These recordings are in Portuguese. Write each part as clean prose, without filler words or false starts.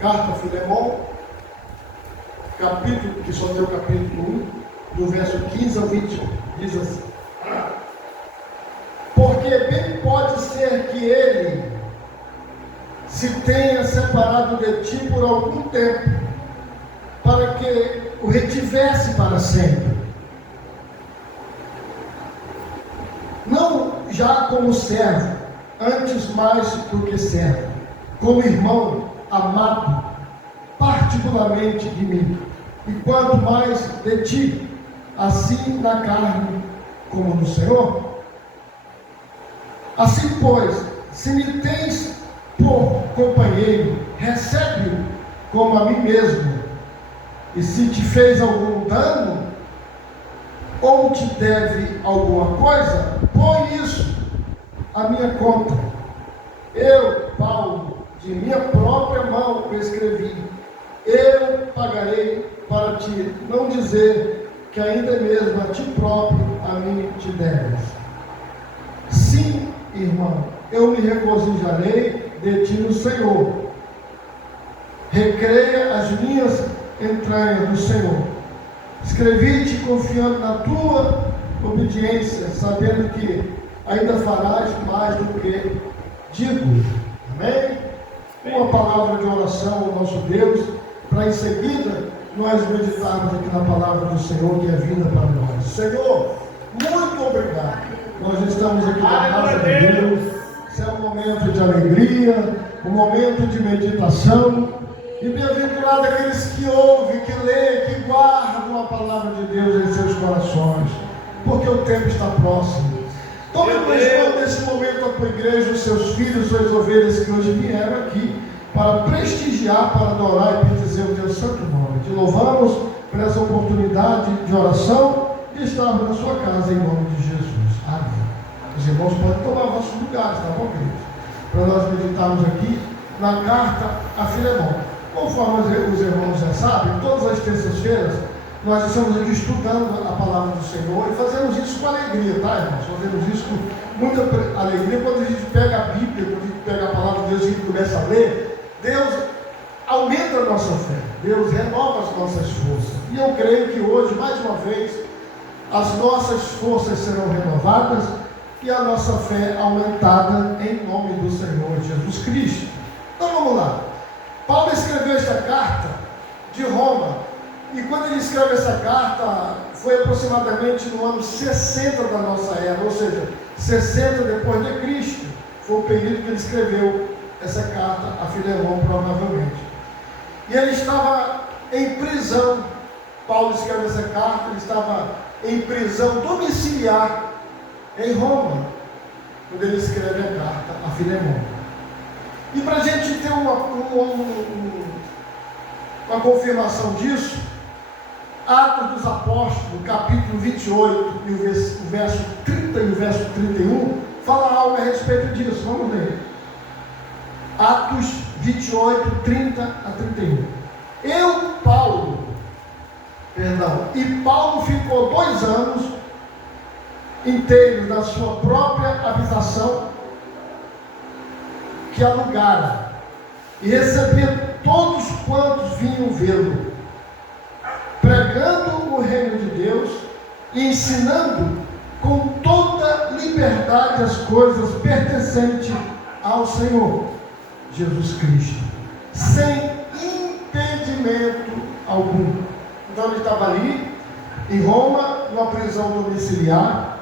Carta a Filemon, capítulo, que só tem o capítulo 1, do verso 15 ao 20, diz assim: porque bem pode ser que ele se tenha separado de ti por algum tempo, para que o retivesse para sempre, não já como servo, antes mais do que servo, como irmão amado, particularmente de mim, e quanto mais de ti, assim na carne como no Senhor. Assim, pois, se me tens por companheiro, recebe-o como a mim mesmo, e se te fez algum dano, ou te deve alguma coisa, põe isso à minha conta. Eu, Paulo, de minha própria mão o escrevi, eu pagarei para ti, não dizer que ainda mesmo a ti próprio a mim te deves. Sim, irmão, eu me regozijarei de ti no Senhor. Recreia as minhas entranhas no Senhor. Escrevi-te confiando na tua obediência, sabendo que ainda farás mais do que digo. Amém? Uma palavra de oração ao nosso Deus, para em seguida nós meditarmos aqui na palavra do Senhor, que é vida para nós. Senhor, muito obrigado. Nós estamos aqui na casa de Deus. Esse é um momento de alegria, um momento de meditação. E bem-aventurado aqueles que ouvem, que leem, que guardam a palavra de Deus em seus corações, porque o tempo está próximo. Tome conhecimento nesse momento a tua igreja, os seus filhos, suas ovelhas que hoje vieram aqui para prestigiar, para adorar e bendizer o teu santo nome. Te louvamos por essa oportunidade de oração e estarmos na sua casa em nome de Jesus. Amém. Os irmãos podem tomar vossos lugares, tá bom, queridos? Para nós meditarmos aqui na carta a Filemon. Conforme os irmãos já sabem, todas as terças-feiras nós estamos aqui estudando a palavra do Senhor e fazemos isso com alegria, tá, irmãos? Fazemos isso com muita alegria. Quando a gente pega a Bíblia, quando a gente pega a palavra de Deus e a gente começa a ler, Deus aumenta a nossa fé, Deus renova as nossas forças. E eu creio que hoje, mais uma vez, as nossas forças serão renovadas e a nossa fé aumentada em nome do Senhor Jesus Cristo. Então vamos lá. Paulo escreveu esta carta de Roma, e quando ele escreve essa carta, foi aproximadamente no ano 60 da nossa era, ou seja, 60 depois de Cristo, foi o período que ele escreveu essa carta a Filemon, provavelmente. E ele estava em prisão. Paulo escreve essa carta, ele estava em prisão domiciliar em Roma, quando ele escreve a carta a Filemon. E para a gente ter uma confirmação disso, Atos dos Apóstolos, capítulo 28, e o verso 30 e o verso 31, fala algo a respeito disso. Vamos ler. Atos 28, 30 a 31. E Paulo ficou 2 anos inteiros na sua própria habitação que alugara, e recebia todos quantos vinham vê-lo, pregando o reino de Deus e ensinando com toda liberdade as coisas pertencentes ao Senhor Jesus Cristo, sem impedimento algum. Então ele estava ali em Roma, numa prisão domiciliar,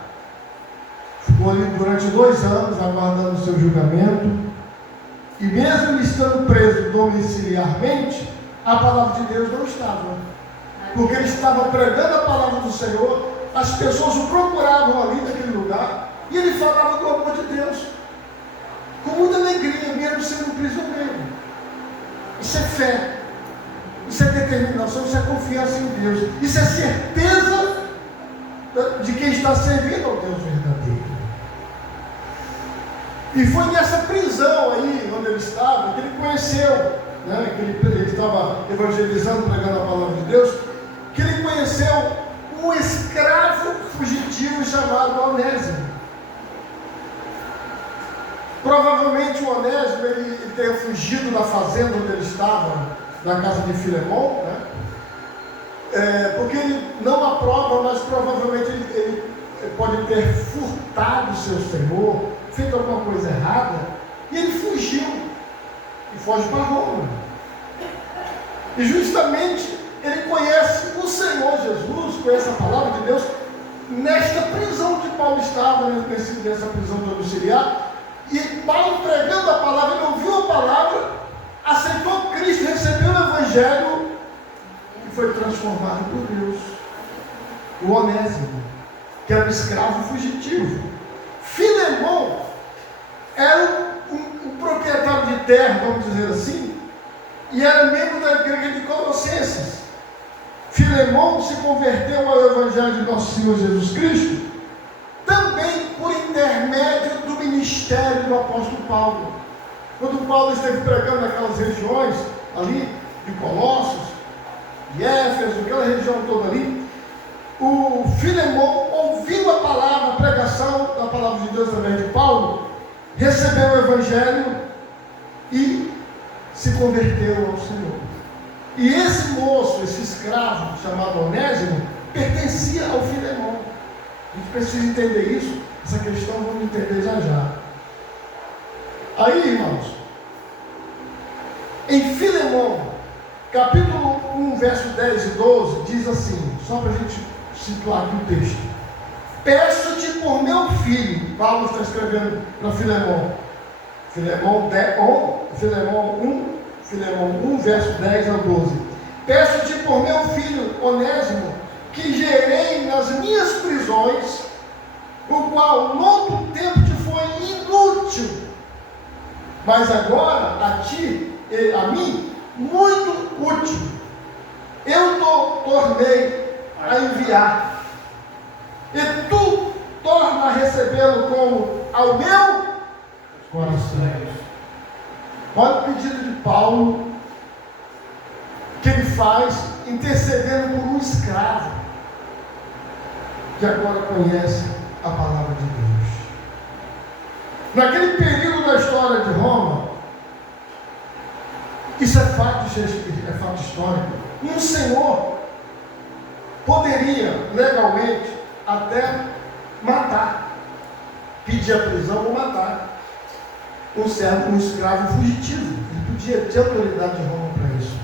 ficou ali durante 2 anos aguardando o seu julgamento. E mesmo ele estando preso domiciliarmente, a palavra de Deus não estava, porque ele estava pregando a palavra do Senhor, as pessoas o procuravam ali naquele lugar, e ele falava do amor de Deus, com muita alegria, mesmo sendo prisioneiro. Isso é fé, isso é determinação, isso é confiança em Deus, isso é certeza de quem está servindo ao Deus verdadeiro. E foi nessa prisão aí, onde ele estava, que ele conheceu, que ele estava evangelizando, pregando a palavra de Deus, que ele conheceu um escravo fugitivo chamado Onésimo. Provavelmente o Onésimo, ele tenha fugido da fazenda onde ele estava, da casa de Filemon, né? Porque ele não aprova, mas provavelmente ele pode ter furtado o seu senhor, feito alguma coisa errada, e ele fugiu, e foge para Roma. E justamente ele conhece o Senhor Jesus, conhece a palavra de Deus, nesta prisão que Paulo estava, nessa prisão domiciliar, e Paulo pregando a palavra, ele ouviu a palavra, aceitou Cristo, recebeu o Evangelho, e foi transformado por Deus. O Onésimo, que era um escravo fugitivo. Filemon era um proprietário de terra, vamos dizer assim, e era membro da igreja de Colossenses. Filemon se converteu ao Evangelho de nosso Senhor Jesus Cristo, também por intermédio do ministério do apóstolo Paulo. Quando Paulo esteve pregando naquelas regiões ali, de Colossos, de Éfeso, aquela região toda ali, o Filemon ouviu a palavra, a pregação da palavra de Deus através de Paulo, recebeu o Evangelho e se converteu ao Senhor. E esse moço, esse escravo chamado Onésimo, pertencia ao Filemon. A gente precisa entender isso, essa questão vamos entender já já. Aí, irmãos, em Filemon, capítulo 1, verso 10 e 12, diz assim, só para a gente situar aqui o texto: peço-te por meu filho. Paulo está escrevendo para Filemon. Filemon 1, verso 10 ao 12. Peço-te por meu filho Onésimo, que gerei nas minhas prisões, o qual longo tempo te foi inútil, mas agora a ti e a mim muito útil. Eu tornei a enviar, e tu torna a recebê-lo como ao meu coração. Olha o pedido de Paulo, que ele faz intercedendo por um escravo, que agora conhece a palavra de Deus. Naquele período da história de Roma, isso é fato histórico, um senhor poderia legalmente até matar, pedir a prisão ou matar um servo, um escravo fugitivo. Ele podia ter autoridade de Roma para isso.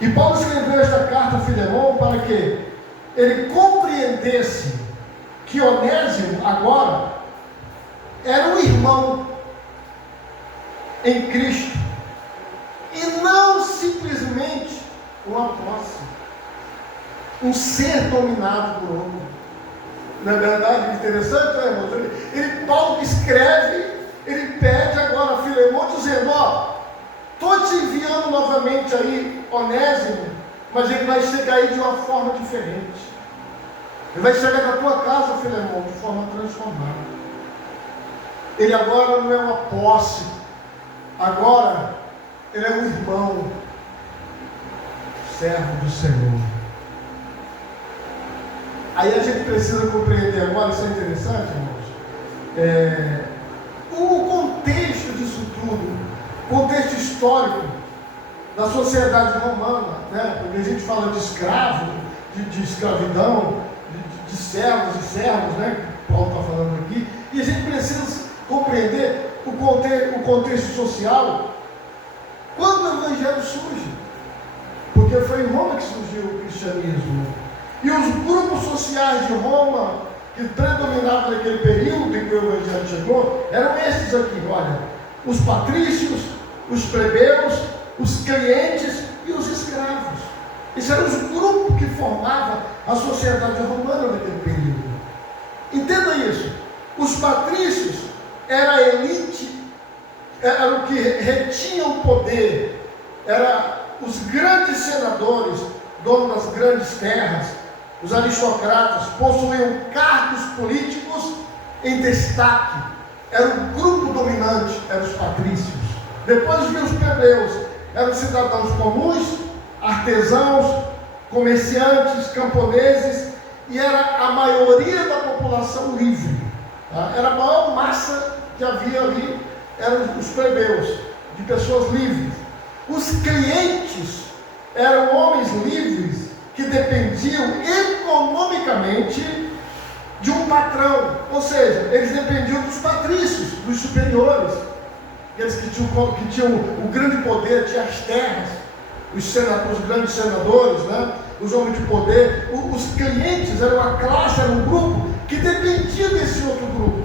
E Paulo escreveu esta carta a Filemon para que ele compreendesse que Onésimo agora era um irmão em Cristo e não simplesmente uma posse, um ser dominado por outro. Na verdade, interessante, né, irmãos? Paulo escreve, ele pede agora a Filemon dizendo: ó, estou te enviando novamente aí Onésimo, mas ele vai chegar aí de uma forma diferente. Ele vai chegar na tua casa, Filemon, de forma transformada. Ele agora não é uma posse, agora ele é um irmão, servo do Senhor. Aí a gente precisa compreender agora, isso é interessante, irmãos, o contexto disso tudo, contexto histórico da sociedade romana, né? Porque a gente fala de escravo, de escravidão, de servos e servos, né? Que Paulo está falando aqui, e a gente precisa compreender o contexto social quando o Evangelho surge, porque foi em Roma que surgiu o cristianismo, e os grupos sociais de Roma que predominavam naquele período em que o Evangelho chegou, eram esses aqui, olha, os patrícios, os plebeus, os clientes e os escravos. Esses eram os grupos que formavam a sociedade romana naquele período. Entenda isso. Os patrícios era a elite, era o que retinha o poder, eram os grandes senadores, donos das grandes terras. Os aristocratas possuíam cargos políticos em destaque. Era o grupo dominante, eram os patrícios. Depois vinham os plebeus, eram cidadãos comuns, artesãos, comerciantes, camponeses, e era a maioria da população livre. Tá? Era a maior massa que havia ali, eram os plebeus, de pessoas livres. Os clientes eram homens livres que dependiam economicamente de um patrão, ou seja, eles dependiam dos patrícios, dos superiores, aqueles que tinham o grande poder, tinham as terras, os grandes senadores, né? Os homens de poder. Os clientes eram uma classe, era um grupo que dependia desse outro grupo,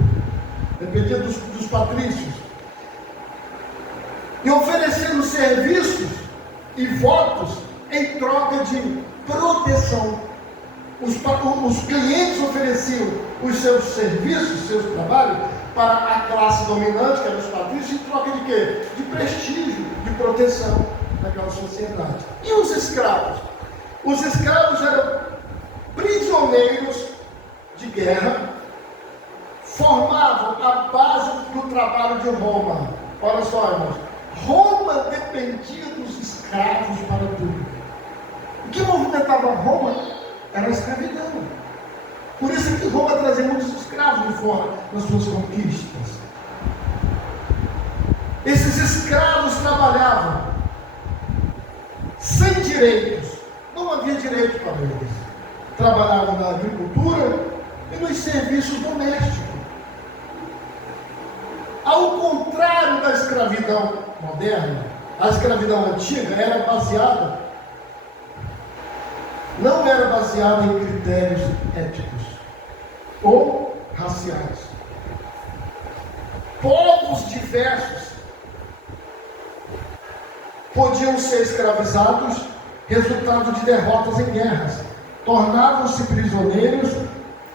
dependia dos patrícios, e oferecendo serviços e votos em troca de proteção. Os clientes ofereciam os seus serviços, seus trabalhos, para a classe dominante, que eram os patrícios, em troca de quê? De prestígio, de proteção naquela sociedade. E os escravos? Os escravos eram prisioneiros de guerra, formavam a base do trabalho de Roma. Olha só, irmãos, Roma dependia dos escravos para tudo. O que movimentava Roma era a escravidão. Por isso que Roma trazia muitos escravos de fora nas suas conquistas. Esses escravos trabalhavam sem direitos. Não havia direito para eles. Trabalhavam na agricultura e nos serviços domésticos. Ao contrário da escravidão moderna, a escravidão antiga não era baseada em critérios éticos ou raciais. Povos diversos podiam ser escravizados, resultado de derrotas em guerras, tornavam-se prisioneiros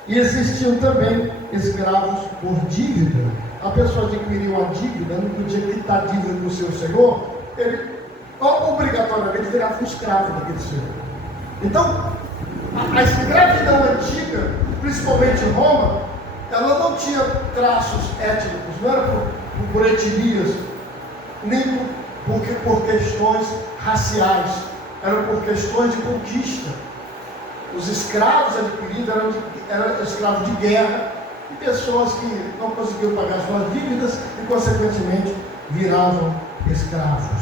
e existiam também escravos por dívida. A pessoa adquiriu uma dívida, não podia quitar a dívida do seu senhor, ele obrigatoriamente virava um escravo daquele senhor. Então, a escravidão antiga, principalmente em Roma, ela não tinha traços étnicos, não era por etnias, nem por questões raciais, eram por questões de conquista. Os escravos adquiridos eram escravos de guerra, e pessoas que não conseguiam pagar suas dívidas e, consequentemente, viravam escravos.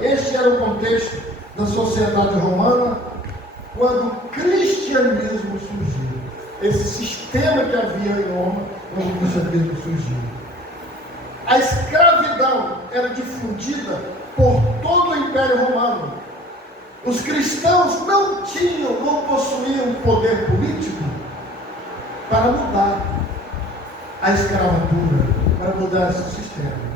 Este era o contexto da sociedade romana quando o cristianismo surgiu. Esse sistema que havia em Roma quando o cristianismo surgiu. A escravidão era difundida por todo o Império Romano. Os cristãos não possuíam poder político para mudar a escravatura, para mudar esse sistema.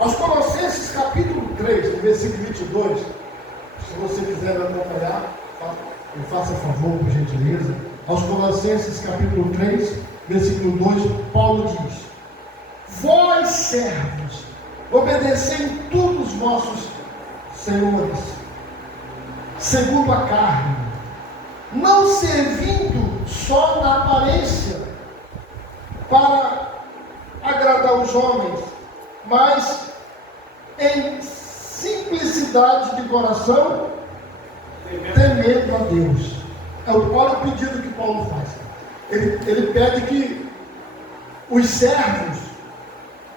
Aos Colossenses capítulo 3, versículo 22, se você quiser acompanhar, me faça favor, por gentileza. Aos Colossenses capítulo 3, versículo 2, Paulo diz: vós servos, obedecei em tudo os vossos senhores, segundo a carne, não servindo só na aparência para agradar os homens, mas em simplicidade de coração, temendo a Deus. Olha o pedido que Paulo faz. Ele pede que os servos,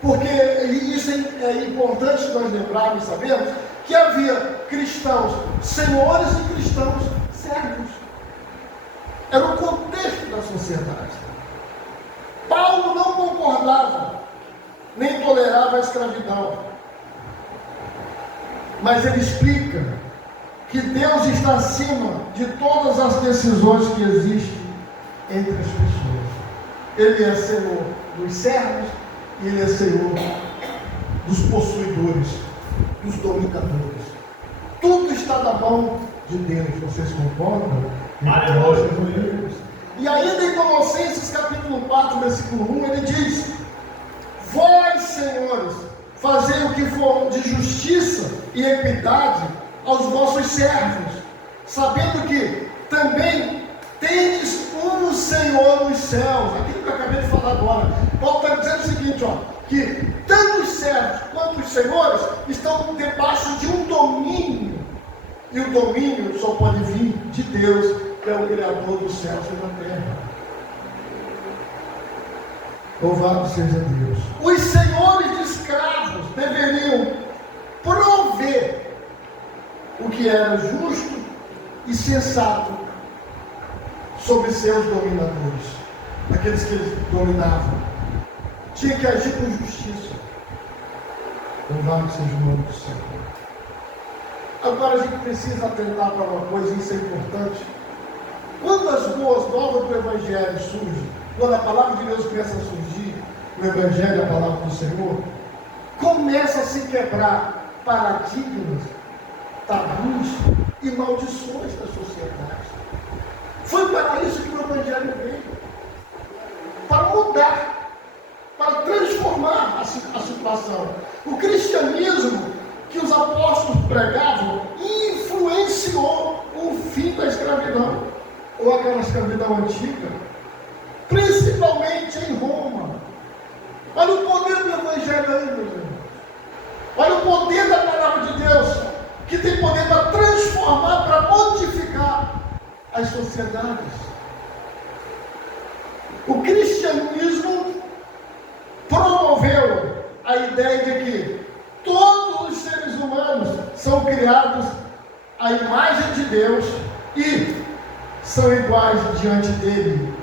porque isso é importante nós lembrarmos e sabermos, que havia cristãos senhores e cristãos servos. Era o contexto da sociedade. Paulo não concordava, nem tolerava a escravidão. Mas ele explica que Deus está acima de todas as decisões que existem entre as pessoas. Ele é Senhor dos servos e Ele é Senhor dos possuidores, dos dominadores. Tudo está na mão de Deus. Vocês concordam? Aleluia. E ainda em Colossenses capítulo 4, versículo 1, ele diz: vós, senhores, fazei o que for de justiça e equidade aos vossos servos, sabendo que também tendes um Senhor nos céus. Aquilo que eu acabei de falar agora. Paulo está dizendo o seguinte, que tanto os servos quanto os senhores estão debaixo de um domínio, e o domínio só pode vir de Deus, que é o Criador dos céus e da terra. Louvado seja Deus. Os senhores de escravos deveriam prover o que era justo e sensato sobre seus dominadores, aqueles que eles dominavam. Tinha que agir com justiça. Louvado seja o nome do Senhor. Agora a gente precisa atentar para uma coisa, isso é importante. Quando as boas novas do Evangelho surgem, quando a palavra de Deus começa a surgir, o Evangelho, a palavra do Senhor, começa a se quebrar paradigmas, tabus e maldições da sociedade. Foi para isso que o Evangelho veio. Para mudar, para transformar a situação. O cristianismo que os apóstolos pregavam influenciou o fim da escravidão, ou aquela escravidão antiga, principalmente em Roma. Olha o poder do Evangelho aí, meus irmãos. Olha o poder da palavra de Deus, que tem poder para transformar, para modificar as sociedades. O cristianismo promoveu a ideia de que todos os seres humanos são criados à imagem de Deus e são iguais diante dele.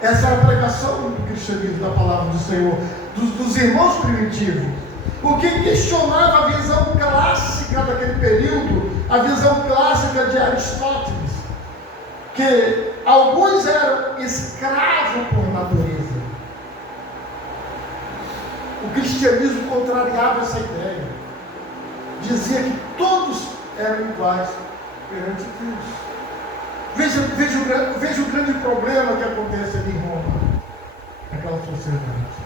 Essa é a pregação do cristianismo, da palavra do Senhor, dos irmãos primitivos. O que questionava a visão clássica daquele período, a visão clássica de Aristóteles, que alguns eram escravos por natureza. O cristianismo contrariava essa ideia. Dizia que todos eram iguais perante Deus. Veja o grande problema que acontece ali em Roma, naquela sociedade.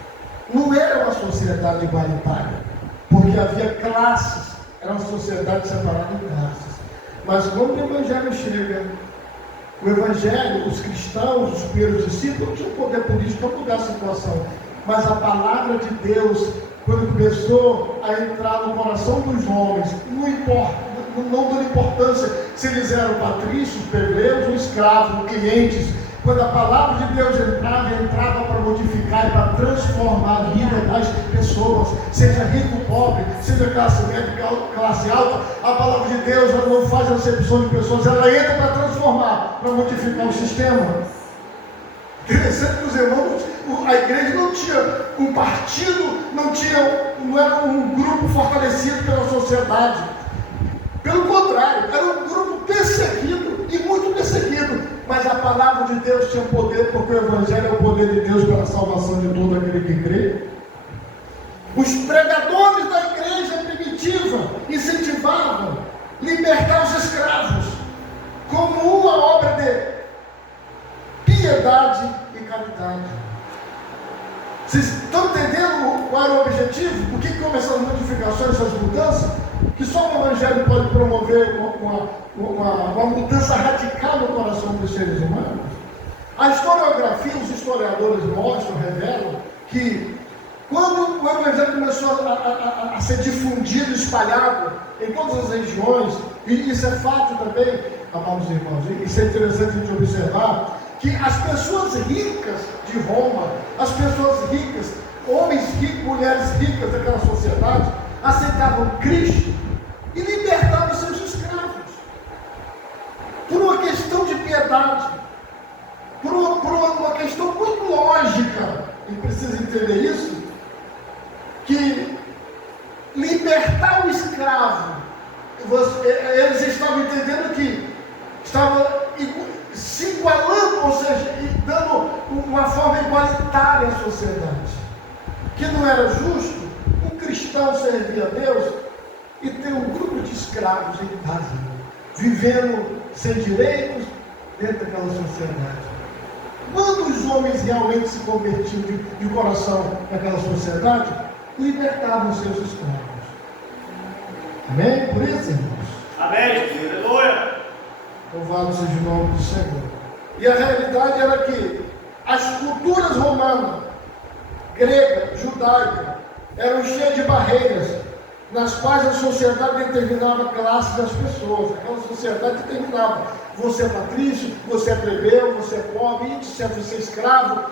Não era uma sociedade igualitária, porque havia classes, era uma sociedade separada em classes. Mas quando o Evangelho chega, o Evangelho, os cristãos, os primeiros discípulos, não tinham poder político para mudar a situação. Mas a palavra de Deus, quando começou a entrar no coração dos homens, não dando importância se eles eram patrícios, plebeios ou escravos, clientes. Quando a palavra de Deus entrava para modificar e para transformar a vida das pessoas, seja rico ou pobre, seja classe média, classe alta, a palavra de Deus ela não faz acepção de pessoas, ela entra para transformar, para modificar o sistema. Interessante que os irmãos, a igreja não tinha um partido, não era um grupo fortalecido pela sociedade. Pelo contrário, era um grupo perseguido e muito perseguido. Mas a palavra de Deus tinha poder, porque o Evangelho é o poder de Deus para a salvação de todo aquele que crê. Os pregadores da igreja primitiva incentivavam libertar os escravos como uma obra de piedade e caridade. Vocês estão entendendo qual era o objetivo? Por que começaram as modificações, essas mudanças? Que só o Evangelho pode promover uma mudança radical no coração dos seres humanos. A historiografia, os historiadores mostram, revelam, que quando o Evangelho começou a ser difundido, espalhado em todas as regiões, e isso é fato também, amados irmãos, isso é interessante de observar, que as pessoas ricas de Roma, as pessoas ricas, homens ricos, mulheres ricas daquela sociedade, aceitavam Cristo e libertavam seus escravos. Por uma questão de piedade, por uma questão muito lógica, e precisa entender isso, que libertar o escravo, eles estavam entendendo que estava se igualando, ou seja, dando uma forma igualitária à sociedade, que não era justo um cristão servir a Deus e ter um grupo de escravos em casa, vivendo sem direitos dentro daquela sociedade. Quando os homens realmente se convertiam de coração naquela sociedade, libertavam seus escravos. Amém? Por isso, irmãos. Amém. Aleluia. Louvado seja o nome do Senhor. E a realidade era que as culturas romanas, grega, judaica, eram cheias de barreiras, nas quais a sociedade determinava a classe das pessoas. Aquela sociedade determinava: você é patrício, você é plebeu, você é pobre, você é escravo,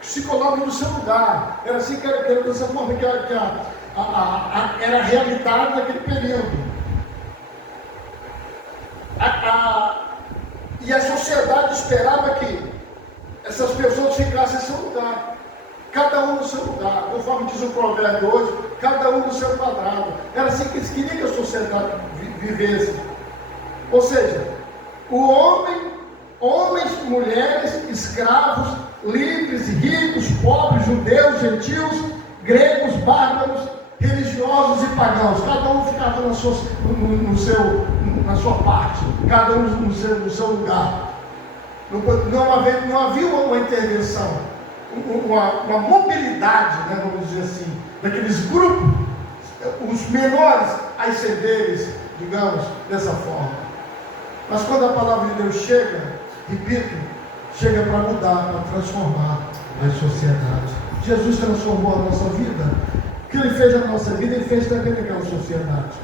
se coloque no seu lugar. Era assim que era dessa forma que era a realidade daquele período. E a sociedade esperava que essas pessoas ficassem em seu lugar, cada um no seu lugar, conforme diz o provérbio hoje, cada um no seu quadrado. Era assim que eles queriam que a sociedade vivesse. Ou seja, o homens, mulheres, escravos, livres e ricos, pobres, judeus, gentios, gregos, bárbaros, religiosos e pagãos, cada um ficava na sua parte, cada um no seu lugar. Não havia uma intervenção, uma mobilidade, né, vamos dizer assim, daqueles grupos, os menores a ascenderem, digamos, dessa forma. Mas quando a palavra de Deus chega, repito, chega para mudar, para transformar as sociedades. Jesus transformou a nossa vida. O que Ele fez na nossa vida, Ele fez também naquela sociedade.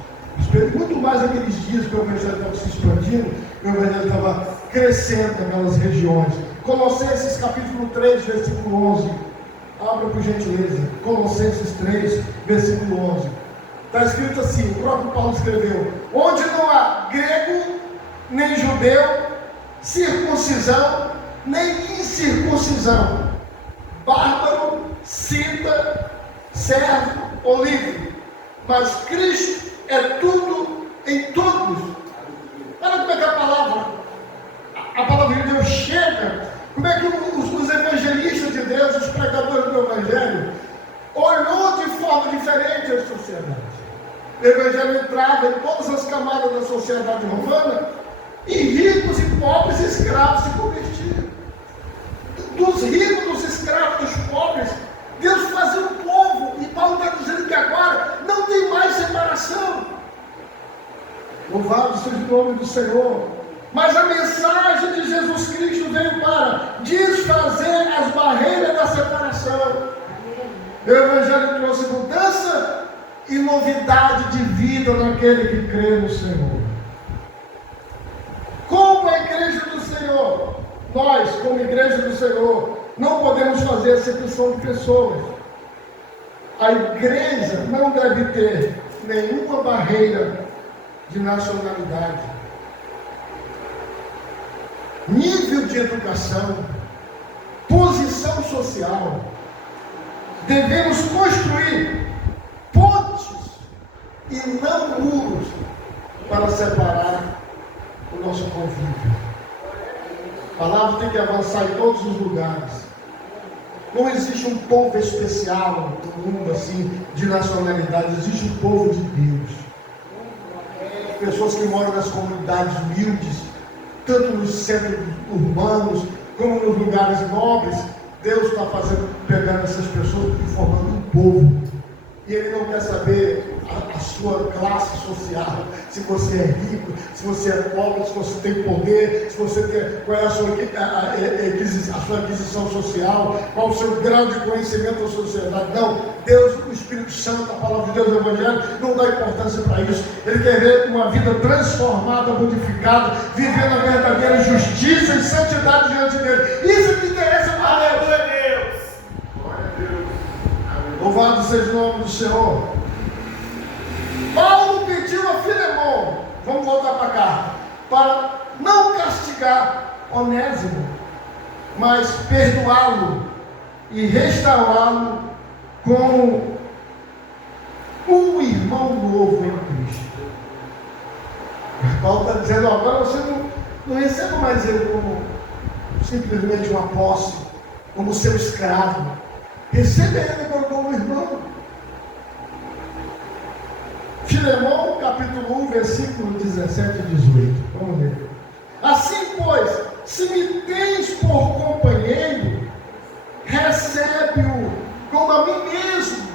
Muito mais naqueles dias que o Evangelho estava se expandindo, que o Evangelho estava crescendo naquelas regiões. Colossenses capítulo 3, versículo 11. Abra por gentileza. Colossenses 3, versículo 11. Está escrito assim, o próprio Paulo escreveu: onde não há grego, nem judeu, circuncisão, nem incircuncisão, bárbaro, cita, servo ou livre, mas Cristo é tudo em todos. Olha como é que a palavra de Deus chega, como é que os evangelistas de Deus, os pregadores do Evangelho, olhou de forma diferente a sociedade. O Evangelho entrava em todas as camadas da sociedade romana, e ricos e pobres e escravos se convertiam. Dos ricos, dos escravos, dos pobres, Deus fazia um povo, e Paulo está dizendo que agora não tem mais separação. Louvado seja o nome do Senhor. Mas a mensagem de Jesus Cristo veio para desfazer as barreiras da separação. O Evangelho trouxe mudança e novidade de vida naquele que crê no Senhor. Como a igreja do Senhor, nós, como igreja do Senhor, não podemos fazer acepção de pessoas. A igreja não deve ter nenhuma barreira de nacionalidade, nível de educação, posição social. Devemos construir pontes e não muros para separar o nosso convívio. A palavra tem que avançar em todos os lugares. Não existe um povo especial no mundo assim, de nacionalidade. Existe um povo de Deus. Pessoas que moram nas comunidades humildes, tanto nos centros urbanos, como nos lugares nobres. Deus está pegando essas pessoas e formando um povo. E Ele não quer saber a sua classe social, se você é rico, se você é pobre, se você tem poder, se você tem, qual é a sua aquisição social, qual o seu grau de conhecimento da sociedade. Não, Deus, o Espírito Santo, a palavra de Deus, o Evangelho, não dá importância para isso. Ele quer ver uma vida transformada, modificada, vivendo a verdadeira justiça e santidade diante dele. Isso que interessa para Deus. Glória a Deus. Louvado seja o nome do Senhor. Paulo pediu a Filemão, vamos voltar para cá, para não castigar Onésimo, mas perdoá-lo e restaurá-lo como um irmão novo em Cristo. Paulo está dizendo: agora você não receba mais ele como simplesmente uma posse, como seu escravo. Receba ele agora como irmão. Filemão, capítulo 1, versículo 17 e 18. Vamos ler. Assim, pois, se me tens por companheiro, recebe-o como a mim mesmo.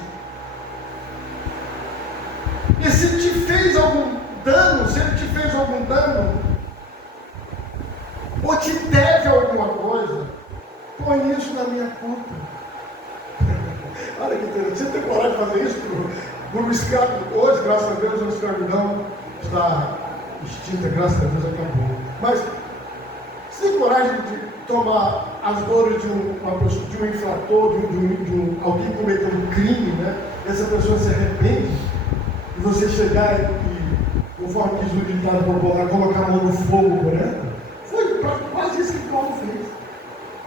E se te fez algum dano, se ele te fez algum dano, ou te deve alguma coisa, põe isso na minha conta. Olha que interessante. Você tem coragem de fazer isso por um escravo? Hoje, graças a Deus, a escravidão está extinta, graças a Deus acabou. Mas você tem coragem de tomar as dores de uma pessoa, de um infrator, de alguém que cometeu um crime, né? essa pessoa se arrepende, e você chegar e, conforme diz o ditado popular, colocar a mão no fogo por ela, foi quase isso que Paulo fez.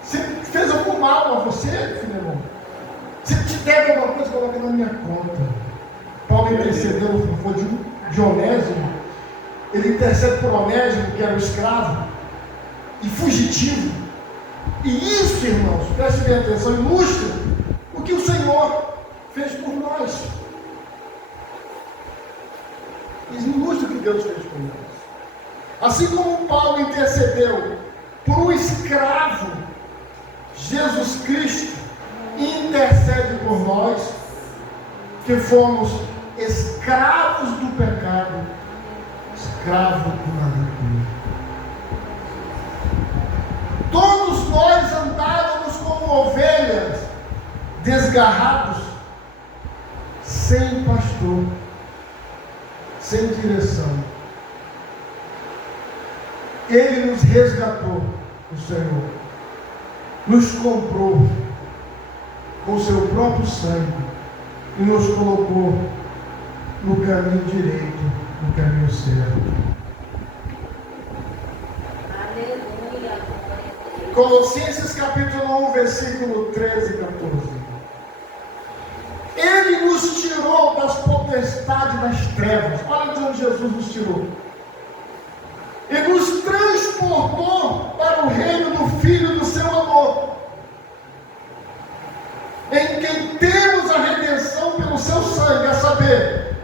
Se fez algum mal a você, Filemão, se te deve alguma coisa, coloca na minha conta. Paulo intercedeu no favor de Onésimo. Ele intercede por Onésimo, que era um escravo e fugitivo. E isso, irmãos, prestem bem atenção, ilustra o que o Senhor fez por nós. Ilustra o que Deus fez por nós. Assim como Paulo intercedeu por um escravo, Jesus Cristo intercede por nós, que fomos escravos do pecado, escravos do maligno. Todos nós andávamos como ovelhas, desgarrados, sem pastor, sem direção. Ele nos resgatou, o Senhor, nos comprou com seu próprio sangue e nos colocou no caminho direito, no caminho certo. Aleluia. Colossenses capítulo 1, versículo 13 e 14. Ele nos tirou das potestades das trevas. Olha de onde Jesus nos tirou. E nos transportou para o reino do Filho do seu amor, em quem temos a redenção pelo seu sangue, a saber,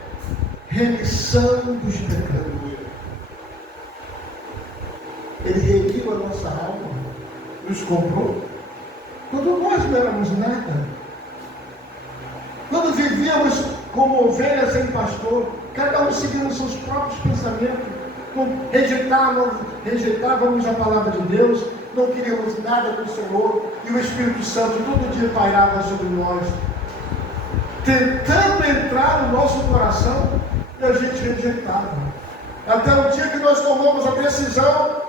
remissão dos pecados. Ele redimiu a nossa alma, nos comprou, quando nós não éramos nada, quando vivíamos como ovelhas sem pastor, cada um seguindo seus próprios pensamentos, rejeitávamos a palavra de Deus, não queríamos nada do Senhor, e o Espírito Santo todo dia pairava sobre nós, tentando entrar no nosso coração, e a gente rejeitava. Até o dia que nós tomamos a decisão,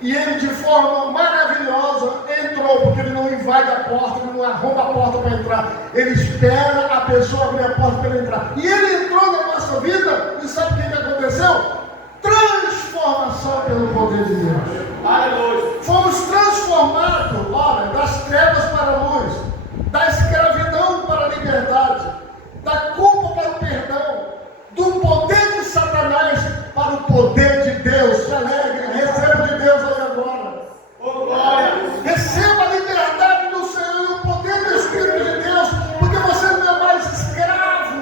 e ele de forma maravilhosa entrou, porque ele não invade a porta, ele não arromba a porta para entrar, ele espera a pessoa abrir a porta para ele entrar, e ele entrou na nossa vida, e sabe o que aconteceu? Transformação pelo poder de Deus. Aleluia. Fomos transformados, olha, das trevas para a luz, da escravidão para a liberdade, da culpa para o perdão, do poder de Satanás para o poder de Deus. Se alegre, receba de Deus aí agora. Oh, glória. Receba a liberdade do Senhor e o poder do Espírito de Deus, porque você não é mais escravo,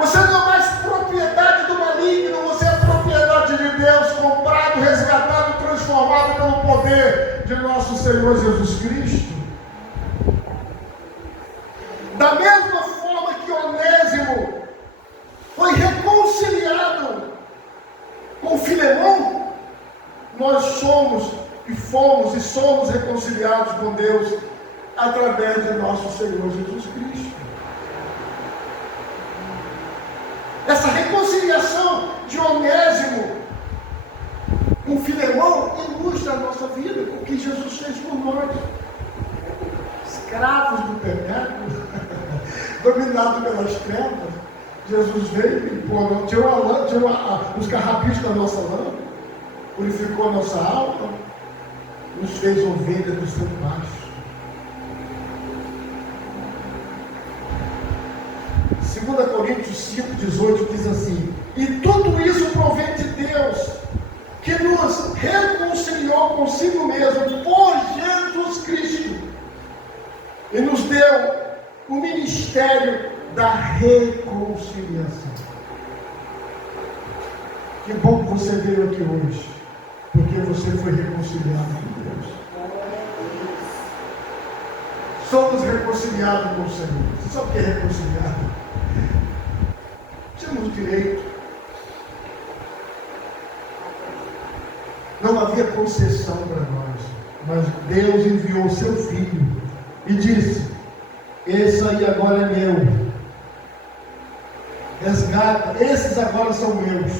você não é mais propriedade do maligno, você é propriedade de Deus, comprado, resgatado, transformado pelo poder de nosso Senhor Jesus Cristo. Da mesma forma que Onésimo foi reconciliado com Filemão, nós somos e fomos e somos reconciliados com Deus através de nosso Senhor Jesus Cristo. Essa reconciliação de Onésimo com Filemão ilustra a nossa vida, o que Jesus fez por nós. Escravos do pecado, dominados pelas trevas, Jesus veio e tirou os carrapichos da nossa lã, purificou a nossa alma, nos fez ovelhas do seu pasto. 2 Coríntios 5,18 diz assim: e tudo isso provém de Deus, que nos reconciliou consigo mesmo por Jesus Cristo e nos deu o ministério da reconciliação. Que bom que você veio aqui hoje, porque você foi reconciliado com Deus. Somos reconciliados com o Senhor. Você sabe o que é reconciliado? Tínhamos direito. Não havia concessão para nós, mas Deus enviou o seu Filho e disse: esse aí agora é meu, resgata, esses agora são meus.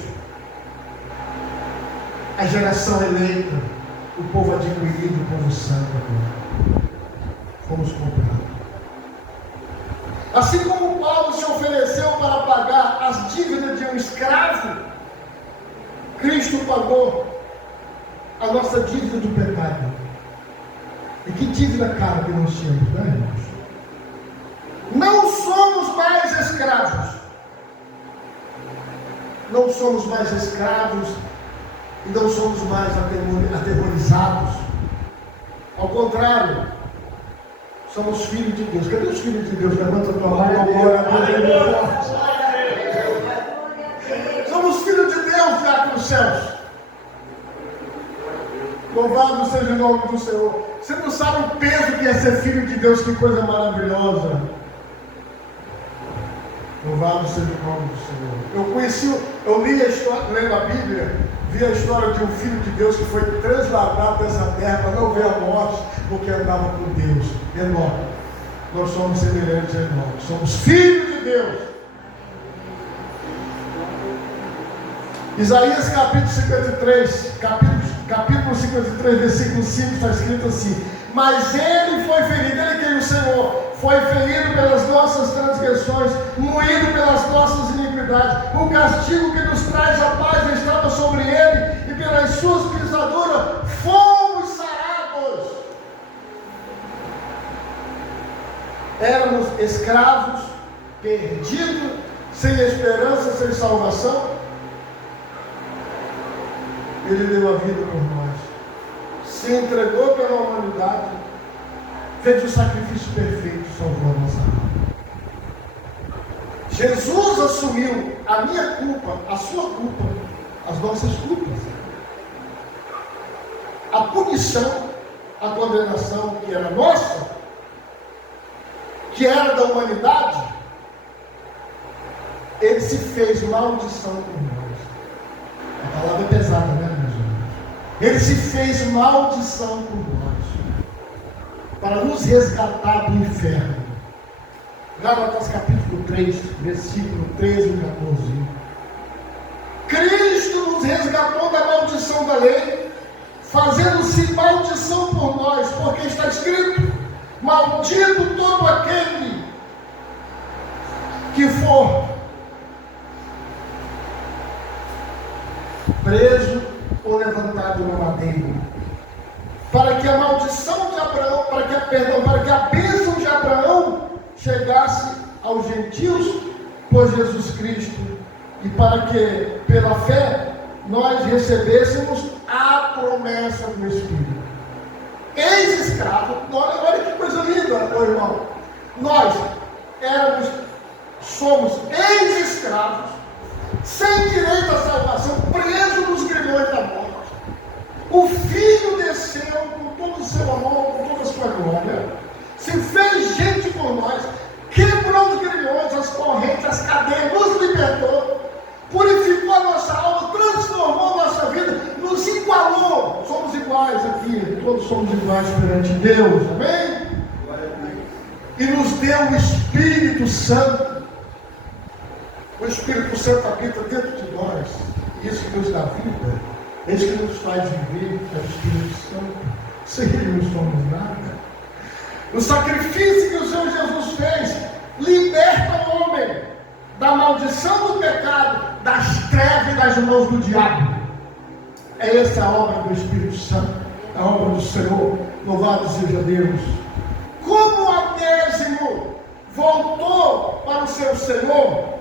A geração eleita, o povo adquirido, o povo santo agora. Fomos comprados. Assim como Paulo se ofereceu para pagar as dívidas de um escravo, Cristo pagou a nossa dívida do pecado. E que dívida cara que nós tínhamos, né, irmãos? Não somos mais escravos. Não somos mais escravos e não somos mais aterrorizados. Ao contrário, somos filhos de Deus. Cadê os filhos de Deus? Levanta a tua mão, glória a Deus. Somos filhos de Deus já nos céus. Louvado seja o nome do Senhor. Você não sabe o peso que é ser filho de Deus, que coisa maravilhosa. Louvado seja o nome do Senhor. Eu li a história, lendo a Bíblia, vi a história de um filho de Deus que foi transladado dessa terra para não ver a morte, porque andava com Deus. Enoque. Nós somos semelhantes a Enoque. Somos filhos de Deus. Isaías capítulo 53, capítulo 53, versículo 5, está escrito assim: mas ele foi ferido, ele que é o Senhor, foi ferido pelas nossas transgressões, moído pelas nossas iniquidades. O castigo que nos traz a paz estava sobre ele, e pelas suas pisaduras fomos sarados. Éramos escravos, perdidos, sem esperança, sem salvação. Ele deu a vida por nós, se entregou pela humanidade, fez o sacrifício perfeito, salvou a nossa alma. Jesus assumiu a minha culpa, a sua culpa, as nossas culpas. A punição, a condenação que era nossa, que era da humanidade, ele se fez maldição por nós. A palavra é pesada, né, meus irmãos? Ele se fez maldição por nós, para nos resgatar do inferno. Gálatas capítulo 3, versículo 13 e 14. Cristo nos resgatou da maldição da lei, fazendo-se maldição por nós, porque está escrito: maldito todo aquele que for preso ou levantado no madeiro, para que a maldição de Abraão, para que a bênção de Abraão chegasse aos gentios por Jesus Cristo, e para que pela fé nós recebêssemos a promessa do Espírito. Ex-escravo, olha que coisa linda, meu irmão. Nós somos ex-escravos, sem direito à salvação, preso nos grilhões da morte. O Filho desceu com todo o seu amor, com toda a sua glória, se fez gente por nós, quebrou os grilhões, as correntes, as cadeias, nos libertou, purificou a nossa alma, transformou a nossa vida, nos igualou. Somos iguais aqui, todos somos iguais perante Deus, amém? E nos deu o Espírito Santo. O Espírito Santo habita dentro de nós, e isso que nos dá vida, isso que nos faz viver, é o Espírito Santo. Sem ele não somos nada. O sacrifício que o Senhor Jesus fez liberta o homem da maldição do pecado, das trevas e das mãos do diabo. É essa a obra do Espírito Santo, a obra do Senhor. Louvado seja Deus. Como o Onésimo voltou para o seu Senhor,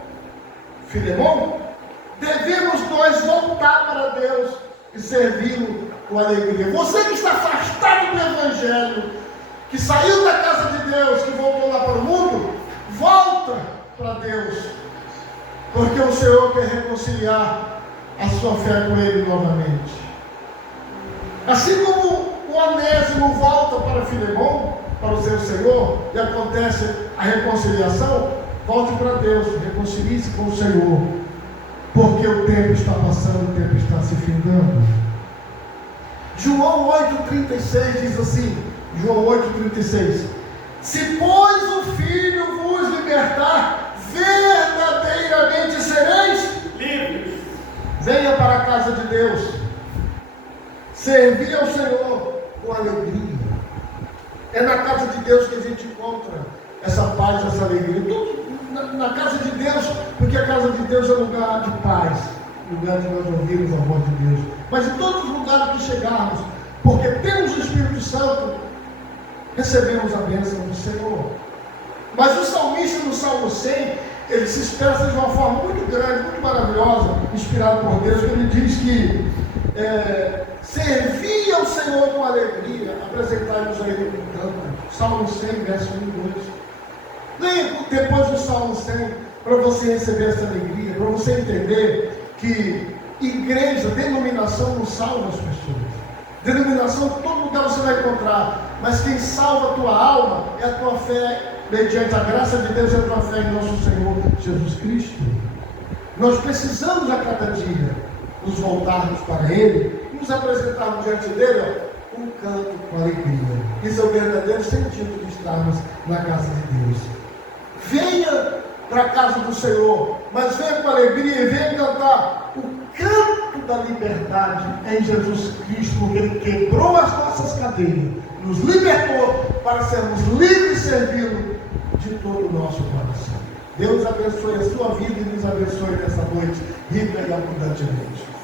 Filemão, devemos nós voltar para Deus e servi-lo com alegria. Você que está afastado do Evangelho, que saiu da casa de Deus, que voltou lá para o mundo, volta para Deus, porque o Senhor quer reconciliar a sua fé com Ele novamente. Assim como o Onésimo volta para Filemão, para o seu Senhor, e acontece a reconciliação, volte para Deus, reconcilie-se com o Senhor, porque o tempo está passando, o tempo está se findando. João 8,36 diz assim, João 8,36: se pois o Filho vos libertar, verdadeiramente sereis livres. Venha para a casa de Deus, servir ao Senhor com alegria. É na casa de Deus que a gente encontra essa paz, essa alegria. Todos na casa de Deus, porque a casa de Deus é lugar de paz, lugar de nós ouvirmos a voz de Deus. Mas em todos os lugares que chegarmos, porque temos o Espírito Santo, recebemos a bênção do Senhor. Mas o salmista no Salmo 100, ele se expressa de uma forma muito grande, muito maravilhosa, inspirado por Deus, que ele diz que servi ao Senhor com alegria, apresentai-nos a Ele com canto. Salmo 100, verso 1 e 2. Leia depois do Salmo 100, para você receber essa alegria, para você entender que igreja, denominação não salva as pessoas. Denominação, todo lugar você vai encontrar, mas quem salva a tua alma é a tua fé, mediante a graça de Deus, é a tua fé em nosso Senhor Jesus Cristo. Nós precisamos a cada dia nos voltarmos para Ele e nos apresentarmos diante dele com um canto, com alegria. Isso é o verdadeiro sentido de estarmos na casa de Deus. Venha para a casa do Senhor, mas venha com alegria e venha cantar o canto da liberdade em Jesus Cristo, porque Ele quebrou as nossas cadeias, nos libertou para sermos livres e servi-lo de todo o nosso coração. Deus abençoe a sua vida e nos abençoe nessa noite, rica e abundantemente.